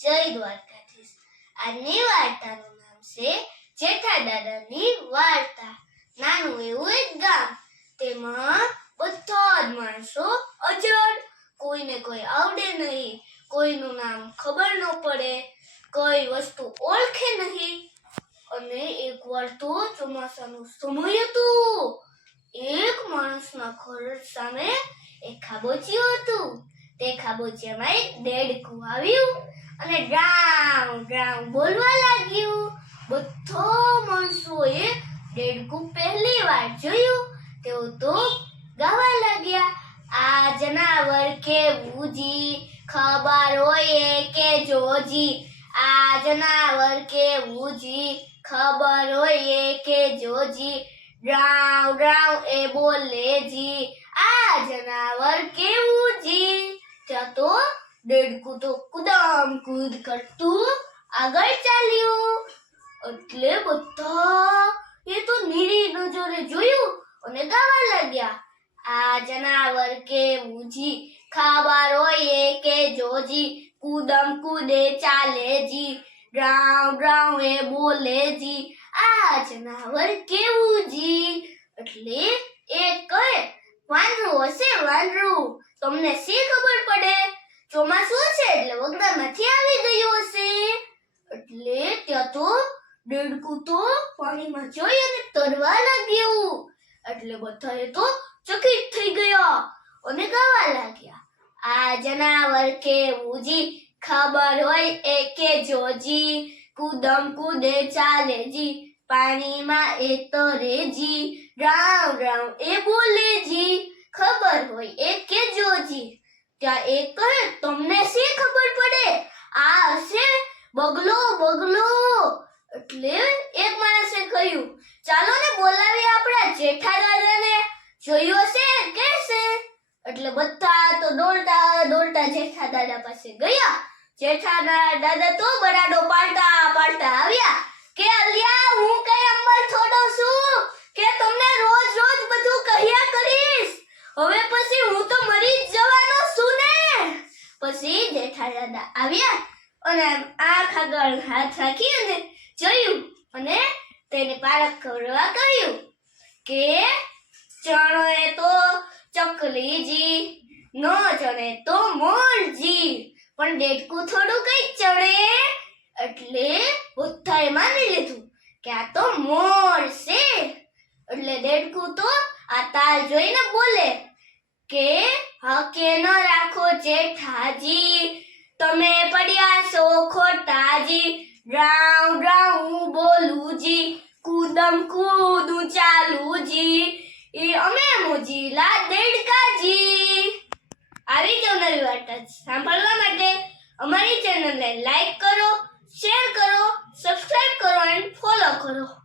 જય દ્વારકાધીશ. આજની વાર્તાનું નામ છે જેઠા દાદાની વાર્તા. નાનું એવું એક ગામ. તેમાં બધા જ માણસો અજડ કોઈને કોઈ આવડે નહીં. કોઈનું નામ ખબર ન પડે. કોઈ વસ્તુ ઓળખે નહીં. અને એક વાર તો ચોમાસાનું સમય હતું. એક માણસના ઘર સામે એક ખાબોચિયું હતું. તે ખાબોચિયામાં દેડકું આવ્યું અને ડ્રાઉ ડ્રાઉ બોલવા લાગ્યું. બધો માણસોએ દેડકું પહેલી વાર જોયું. તેઓ તો ગાવા લાગ્યા. આ જનાવર કેવું ખબર હોય કે જોજી આ જનાવર કેવું જી? ખબર હોય કે જોજી ડ્રાઉ ડ્રાઉ એ બોલે જી. આ જનાવર કેવું ત્યાં તો દેડકું તો કુદમ કૂદ કરતું આગળ ચાલ્યું. એટલે બધા એ તો નીરી નજરે જોયું અને ગાવા લાગ્યા. આ જનાવર કે જી ખબર હોય કે જોજી, કુદમ કુદે ચાલે જી ડ્રાઉ ડ્રાઉ એ બોલે જી આ જનાવર કેવું જી એટલે એ કહે, વાંદરું હશે, વાંદરું. તમને શી ખબર પડે? ચોમાસું છે એટલે વગડામાંથી આવી ગયું હશે. એટલે ત્યાં તો દેડકું તો પાણીમાં જોઈ અને તરવા લાગ્યું. એટલે બધાએ તો ચકિત થઈ ગયા અને ગાવા લાગ્યા. આ જનાવર કેવું જી ખબર હોય એ કે જોજી, કુદમ કુદે ચાલે જી પાણીમાં એ તરે જી રામ રામ એ બોલે જી ખબર હોય એ કે જોજી. ત્યાં એ તમને શી ખબર પડે? આ હશે બગલો બગલો. એટલે એક માણસે કહ્યું, ચાલો ને બોલાવી આપણા જેઠા દાદાને. જોયું હશે? છે એટલે બધા તો દોડતા દોડતા જેઠા દાદા પાસે ગયા. જેઠા દાદા તો બરાડો પાડતા પાડતા આવ્યા કે અલિયા હું કઈ અંબર થોડો છું કે તમને રોજ રોજ બધું કહ્યા કરીશ હવે પછી હું તો મરી જ જવાનો છું ને દાદા આવ્યા અને આંખ આગળ હાથ રાખી જોયું અને તેને પારખ કરવા કહ્યું કે ચણો એ તો ચકલીજી ન ચણે તો મોરજી પણ દેડકું થોડું કઈ ચણે. એટલે બુદ્ધાએ માની લીધું કે આ તો મોર છે. એટલે દેડકું તો આ તાલ જોઈને બોલે કે, હકે ન રાખો જેઠાજી તમે પડ્યા છો ખોટાજી. ડ્રાઉ ડ્રાઉ બોલું જી કૂદમ કૂદું ચાલું જી એ અમે મોજીલા દેડકાજી. આવી જ નવી વાર્તા સાંભળવા માટે. અમારી ચેનલને લાઈક કરો શેર કરો સબસ્ક્રાઇબ કરો એન્ડ ફોલો કરો.